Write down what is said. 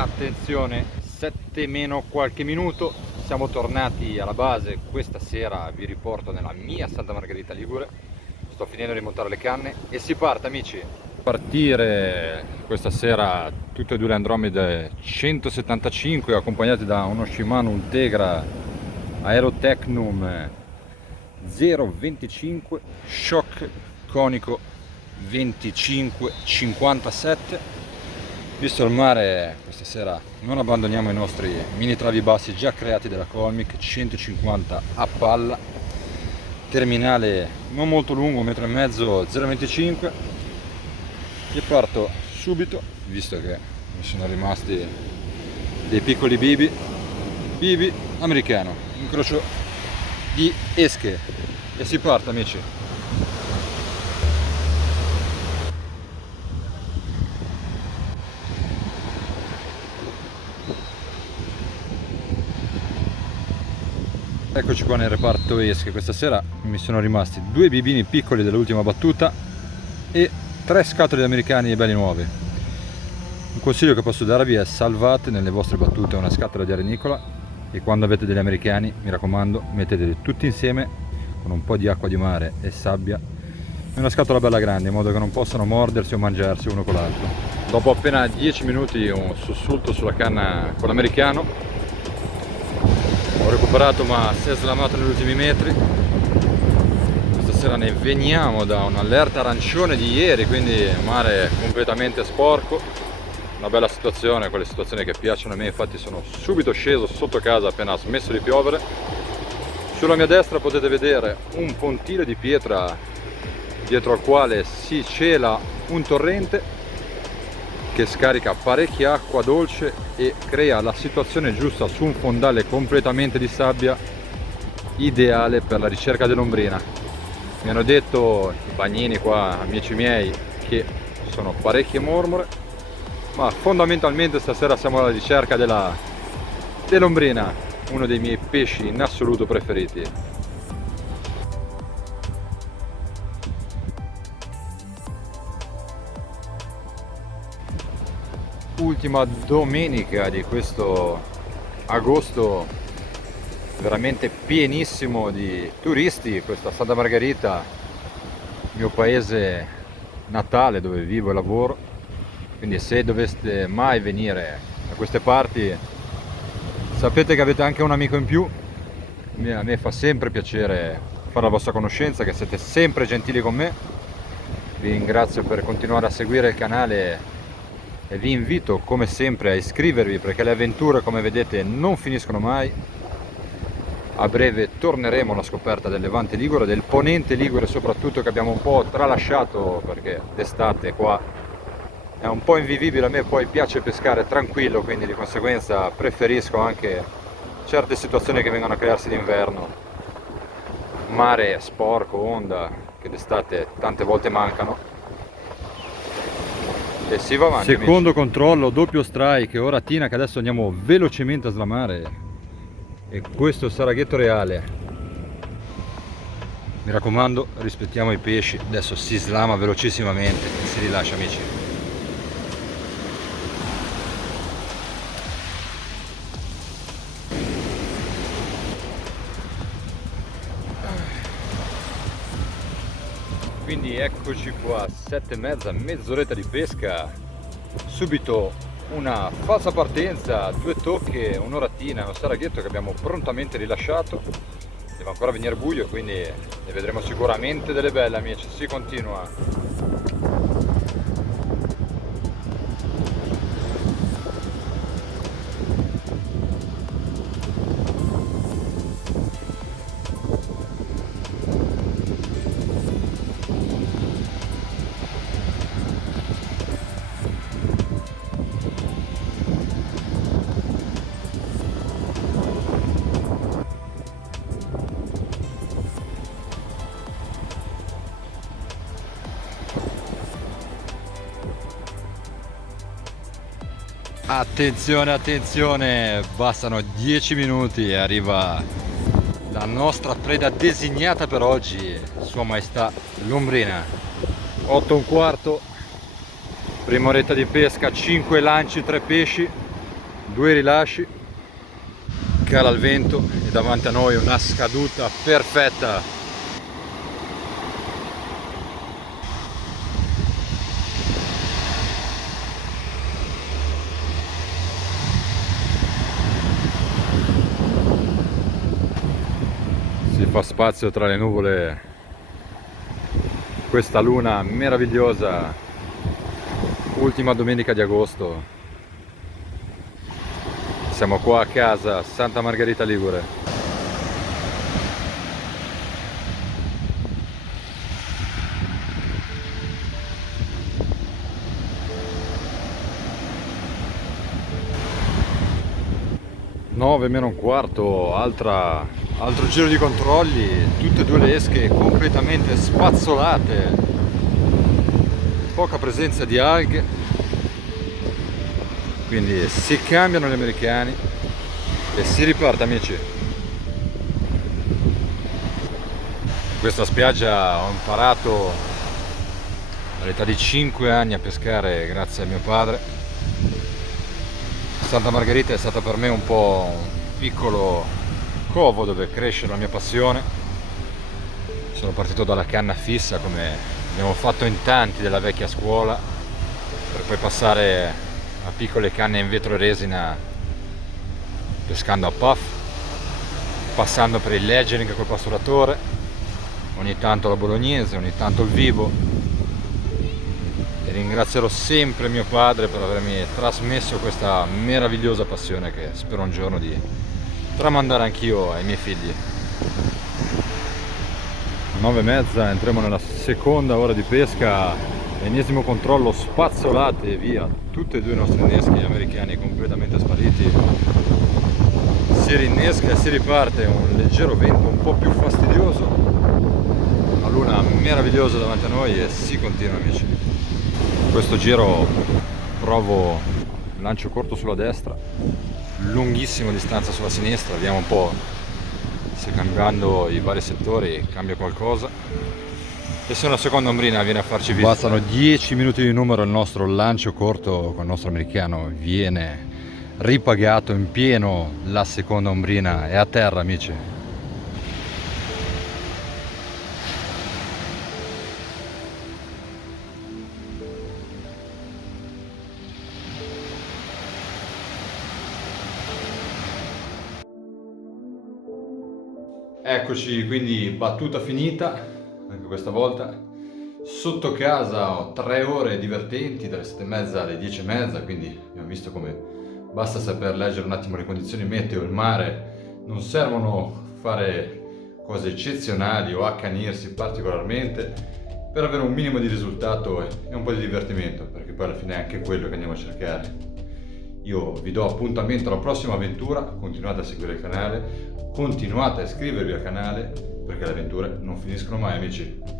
Attenzione, 7 meno qualche minuto, siamo tornati alla base. Questa sera vi riporto nella mia Santa Margherita Ligure. Sto finendo di montare le canne e si parte, amici. Partire questa sera tutte e due le Andromede 175 accompagnate da uno Shimano Ultegra Aerotechnum 025 shock conico 25-57. Visto il mare, questa sera non abbandoniamo i nostri mini travi bassi già creati dalla Colmic, 150 a palla, terminale non molto lungo, 1,5 m, 0,25. E parto subito, visto che mi sono rimasti dei piccoli bibi americano, incrocio di esche e si parte, amici. Eccoci qua nel reparto esche. Questa sera mi sono rimasti due bibini piccoli dell'ultima battuta e 3 scatole americani belli nuovi. Un consiglio che posso darvi è: salvate nelle vostre battute una scatola di arenicola e quando avete degli americani, mi raccomando, metteteli tutti insieme con un po' di acqua di mare e sabbia in una scatola bella grande, in modo che non possano mordersi o mangiarsi uno con l'altro. Dopo appena 10 minuti un sussulto sulla canna con l'americano, ho recuperato, ma si è slamato negli ultimi metri. Questa sera ne veniamo da un'allerta arancione di ieri, quindi mare completamente sporco. Una bella situazione, quelle situazioni che piacciono a me. Infatti sono subito sceso sotto casa appena ha smesso di piovere. Sulla mia destra potete vedere un pontile di pietra dietro al quale si cela un torrente che scarica parecchia acqua dolce e crea la situazione giusta su un fondale completamente di sabbia, ideale per la ricerca dell'ombrina. Mi hanno detto i bagnini qua, amici miei, che sono parecchie mormore, ma fondamentalmente stasera siamo alla ricerca dell'ombrina, uno dei miei pesci in assoluto preferiti. Ultima domenica di questo agosto veramente pienissimo di turisti. Questa Santa Margherita, mio paese natale dove vivo e lavoro, quindi se doveste mai venire da queste parti sapete che avete anche un amico in più. A me fa sempre piacere fare la vostra conoscenza, che siete sempre gentili con me. Vi ringrazio per continuare a seguire il canale e vi invito come sempre a iscrivervi, perché le avventure, come vedete, non finiscono mai. A breve torneremo alla scoperta del Levante Ligure, del Ponente Ligure soprattutto, che abbiamo un po' tralasciato perché d'estate qua è un po' invivibile. A me poi piace pescare tranquillo, quindi di conseguenza preferisco anche certe situazioni che vengono a crearsi d'inverno, mare sporco, onda, che d'estate tante volte mancano. E si va avanti. Secondo controllo, doppio strike, ora Tina, che adesso andiamo velocemente a slamare. E questo è il saraghetto reale. Mi raccomando, rispettiamo i pesci. Adesso si slama velocissimamente e si rilascia, amici. Quindi eccoci qua, 7:30, mezz'oretta di pesca, subito una falsa partenza, 2 tocche, un'oratina, un saraghetto che abbiamo prontamente rilasciato. Deve ancora venire buio, quindi ne vedremo sicuramente delle belle, amici. Si continua. Attenzione, attenzione, bastano 10 minuti e arriva la nostra preda designata per oggi, Sua Maestà l'ombrina. 8:15, prima oretta di pesca, 5 lanci, 3 pesci. 2 rilasci, cala il vento e davanti a noi una scaduta perfetta. Si fa spazio tra le nuvole questa luna meravigliosa, ultima domenica di agosto. Siamo qua a casa, Santa Margherita Ligure. Nove meno un quarto, altro giro di controlli, tutte e due le esche completamente spazzolate, poca presenza di alghe. Quindi si cambiano gli americani e si riparte, amici. In questa spiaggia ho imparato all'età di 5 anni a pescare grazie a mio padre. Santa Margherita è stata per me un po' un piccolo covo dove crescere la mia passione. Sono partito dalla canna fissa, come abbiamo fatto in tanti della vecchia scuola, per poi passare a piccole canne in vetro e resina pescando a puff, passando per il ledgering col pasturatore, ogni tanto la bolognese, ogni tanto il vivo, e ringrazierò sempre mio padre per avermi trasmesso questa meravigliosa passione che spero un giorno di tramandare anch'io ai miei figli. 9:30, entriamo nella seconda ora di pesca. Ennesimo controllo, spazzolate via tutti e due i nostri inneschi, gli americani completamente spariti. Si rinnesca e si riparte, un leggero vento un po' più fastidioso, una luna meravigliosa davanti a noi e si continua, amici. Questo giro provo lancio corto sulla destra, lunghissima distanza sulla sinistra, vediamo un po' se cambiando i vari settori cambia qualcosa. E se una seconda ombrina viene a farci visita. Bastano 10 minuti di numero, il nostro lancio corto con il nostro americano viene ripagato in pieno, la seconda ombrina è a terra, amici. Eccoci, quindi battuta finita. Anche questa volta sotto casa ho 3 ore divertenti dalle 7:30 alle 10:30, quindi abbiamo visto come basta saper leggere un attimo le condizioni meteo, il mare, non servono fare cose eccezionali o accanirsi particolarmente per avere un minimo di risultato e un po' di divertimento, perché poi alla fine è anche quello che andiamo a cercare. Io vi do appuntamento alla prossima avventura, continuate a seguire il canale, continuate a iscrivervi al canale, perché le avventure non finiscono mai, amici.